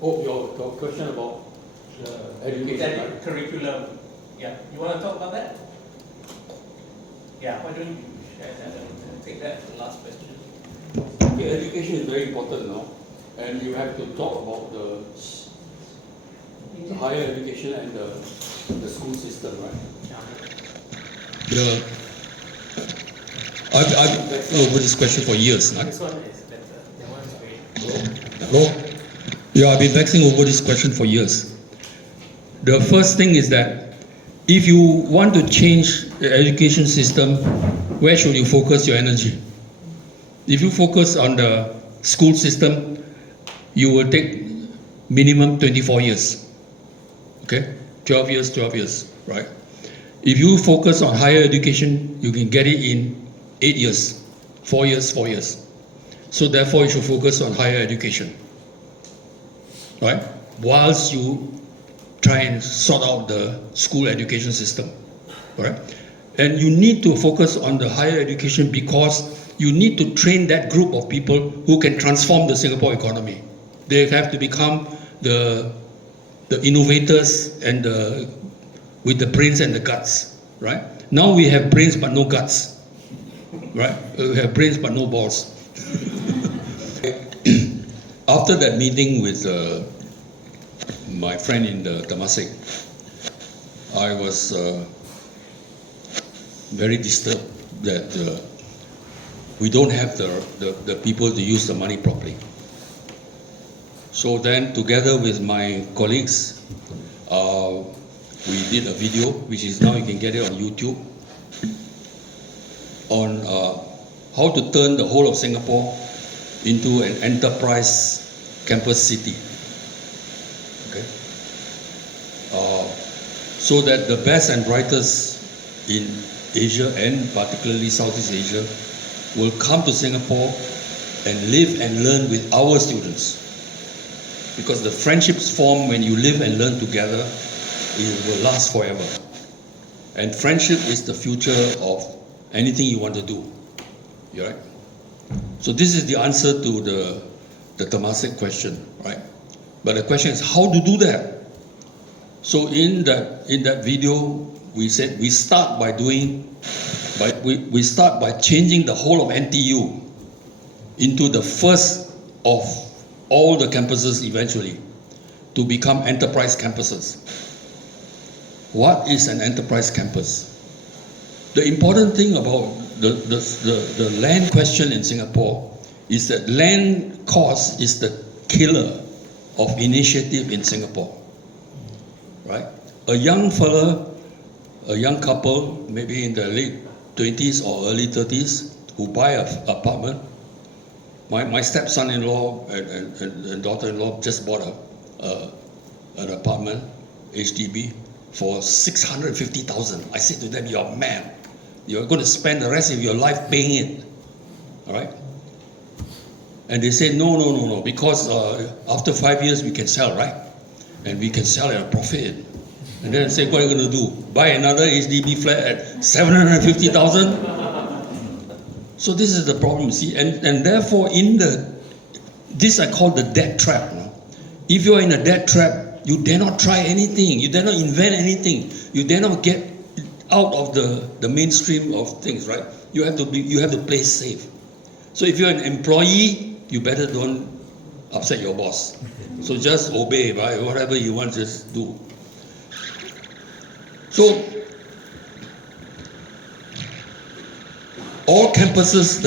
Oh, your question about education, right? Curriculum. Yeah, you want to talk about that? Yeah, why don't you share that? I'll take that as the last question. Okay, education is very important now, and you have to talk about the higher education and the school system, right? I've over this question for years. This one is better. That one is great. Hello? Yeah, I've been vexing over this question for years. The first thing is that if you want to change the education system, where should you focus your energy? If you focus on the school system, you will take minimum 24 years. Okay? 12 years, right? If you focus on higher education, you can get it in 8 years, 4 years. So therefore, you should focus on higher education, right? Whilst you try and sort out the school education system, right? And you need to focus on the higher education because you need to train that group of people who can transform the Singapore economy. They have to become the innovators and with the brains and the guts, right? Now we have brains but no guts, right? We have brains but no balls. After that meeting with my friend in the Temasek, I was very disturbed that we don't have the people to use the money properly. So then, together with my colleagues, we did a video, which is now you can get it on YouTube, on how to turn the whole of Singapore into an enterprise campus city. Okay, so that the best and brightest in Asia and particularly Southeast Asia will come to Singapore and live and learn with our students. Because the friendships formed when you live and learn together, it will last forever. And friendship is the future of anything you want to do. You right? So this is the answer to the Temasek question, right? But the question is how to do that. So in that video, we said we start by changing the whole of NTU into the first of all the campuses eventually to become enterprise campuses. What is an enterprise campus? The important thing about the land question in Singapore is that land cost is the killer of initiative in Singapore, right? A young fella, a young couple, maybe in the late 20s or early 30s, who buy an apartment. My stepson-in-law and daughter-in-law just bought an apartment, HDB, for 650,000. I said to them, "You're mad. You're going to spend the rest of your life paying it." All right? And they said, no, because after 5 years we can sell, right? And we can sell at a profit. And then I said, what are you going to do? Buy another HDB flat at 750,000? So this is the problem, see, and therefore this I call the debt trap. No? If you are in a debt trap, you dare not try anything, you dare not invent anything, you dare not get out of the mainstream of things, right? You have to play safe. So if you're an employee, you better don't upset your boss. So just obey, right? Whatever you want, just do. So all campuses,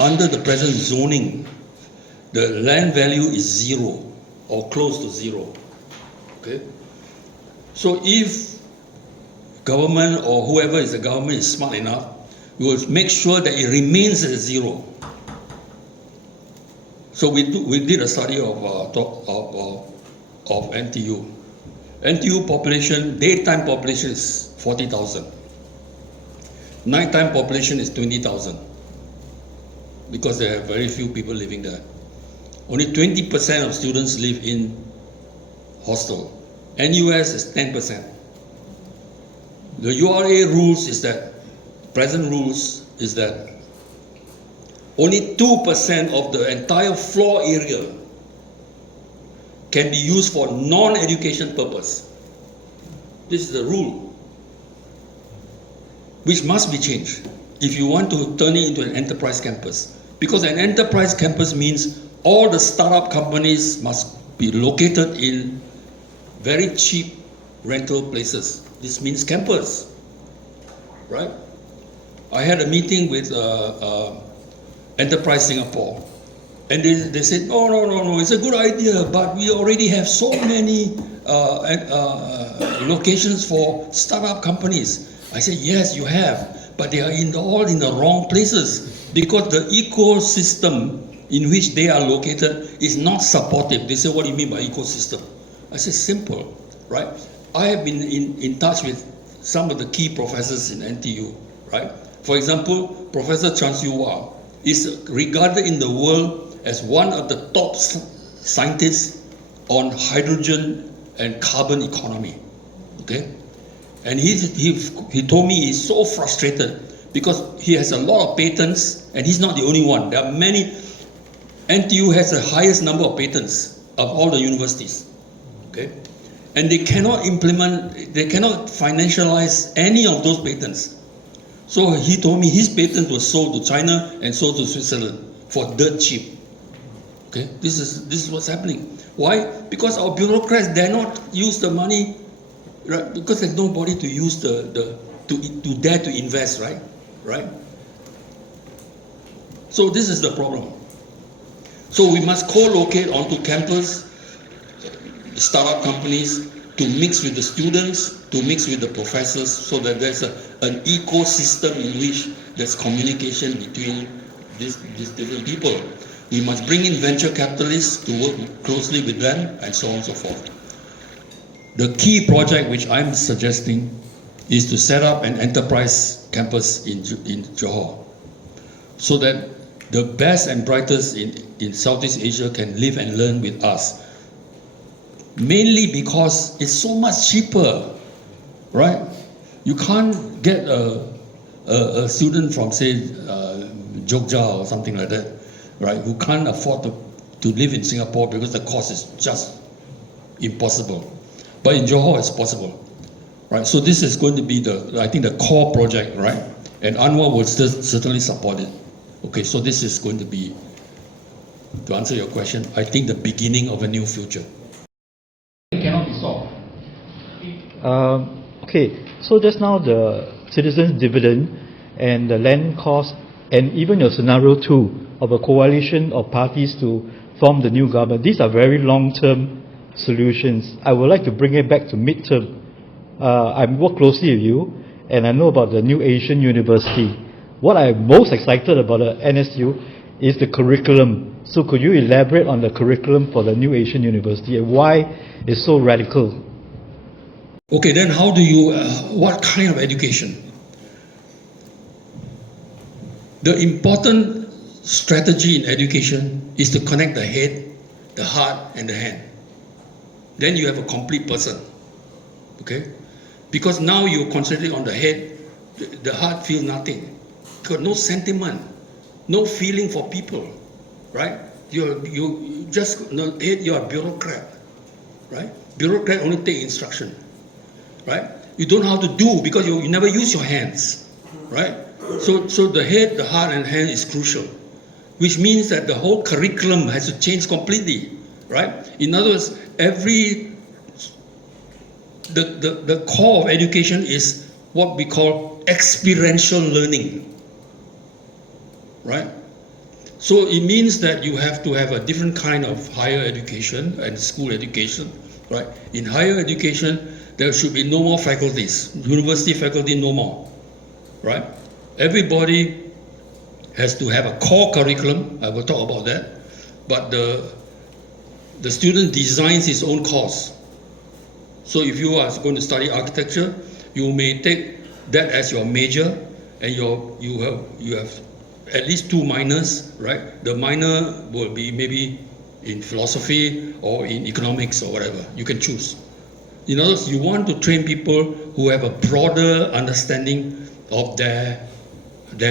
under the present zoning, the land value is zero or close to zero. Okay? So if government or whoever is the government is smart enough, we will make sure that it remains at zero. So we did a study of NTU. NTU population, daytime population is 40,000. Nighttime population is 20,000 because there are very few people living there. Only 20% of students live in hostel. NUS is 10%. The URA rules is that, present rules is that only 2% of the entire floor area can be used for non-education purpose. This is the rule, which must be changed if you want to turn it into an enterprise campus. Because an enterprise campus means all the startup companies must be located in very cheap rental places. This means campus, right? I had a meeting with Enterprise Singapore, and they said, no, it's a good idea, but we already have so many locations for startup companies. I said, yes, you have, but they are all in the wrong places, because the ecosystem in which they are located is not supportive. They say, what do you mean by ecosystem? I said, simple, right? I have been in touch with some of the key professors in NTU, right? For example, Professor Chan Siu Wah is regarded in the world as one of the top scientists on hydrogen and carbon economy, okay? And he told me he's so frustrated because he has a lot of patents, and he's not the only one. There are many. NTU has the highest number of patents of all the universities, okay? And they cannot financialize any of those patents. So he told me his patents were sold to China and sold to Switzerland for dirt cheap. Okay, this is what's happening. Why? Because our bureaucrats dare not use the money, right? Because there's nobody to use to dare to invest, right? Right? So this is the problem. So we must co-locate onto campus startup companies to mix with the students, to mix with the professors, so that there's an ecosystem in which there's communication between these different people. We must bring in venture capitalists to work closely with them, and so on and so forth. The key project which I'm suggesting is to set up an enterprise campus in Johore, so that the best and brightest in Southeast Asia can live and learn with us. Mainly because it's so much cheaper, right? You can't get a student from, say, Jogja or something like that, right, who can't afford to live in Singapore because the cost is just impossible. But in Johore, it's possible, right? So this is going to be I think the core project, right? And Anwar will certainly support it. Okay, so this is going to be, to answer your question, I think the beginning of a new future. It cannot be solved. Okay, so just now the citizens' dividend and the land cost, and even your scenario 2 of a coalition of parties to form the new government, these are very long-term solutions. I would like to bring it back to mid-term. I work closely with you, and I know about the new Asian University. What I'm most excited about the NSU is the curriculum. So could you elaborate on the curriculum for the new Asian University and why it's so radical? Okay, then how do you, what kind of education? The important strategy in education is to connect the head, the heart, and the hand. Then you have a complete person, okay? Because now you're concentrating on the head, the heart feels nothing. Got no sentiment, no feeling for people, right? You're a bureaucrat, right? Bureaucrat only take instruction, right? You don't know how to do because you never use your hands, right? So the head, the heart, and hand is crucial, which means that the whole curriculum has to change completely, right? In other words, the core of education is what we call experiential learning, right? So it means that you have to have a different kind of higher education and school education, right? In higher education, there should be no more faculties. University faculty, no more, right? Everybody has to have a core curriculum. I will talk about that. But the student designs his own course. So if you are going to study architecture, you may take that as your major, and you have at least 2 minors, right? The minor will be maybe in philosophy or in economics or whatever. You can choose. In other words, you want to train people who have a broader understanding of their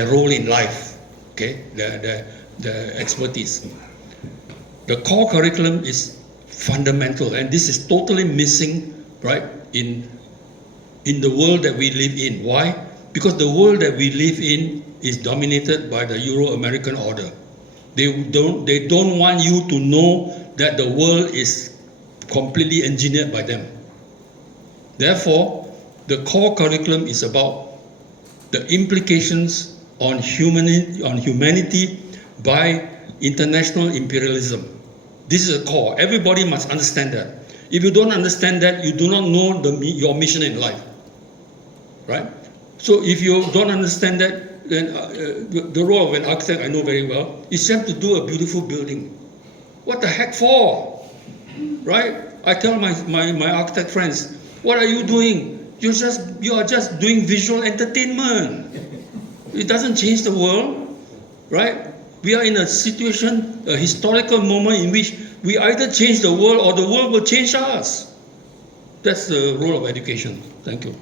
role in life, okay? Their expertise. The core curriculum is fundamental, and this is totally missing, right, in the world that we live in. Why? Because the world that we live in is dominated by the Euro-American order. They don't want you to know that the world is completely engineered by them. Therefore, the core curriculum is about the implications on humanity by international imperialism. This is a core. Everybody must understand that. If you don't understand that, you do not know your mission in life, right? So if you don't understand that, then the role of an architect I know very well is just to do a beautiful building. What the heck for, right? I tell my architect friends, what are you doing? You are just doing visual entertainment. It doesn't change the world, right? We are in a situation, a historical moment in which we either change the world or the world will change us. That's the role of education. Thank you.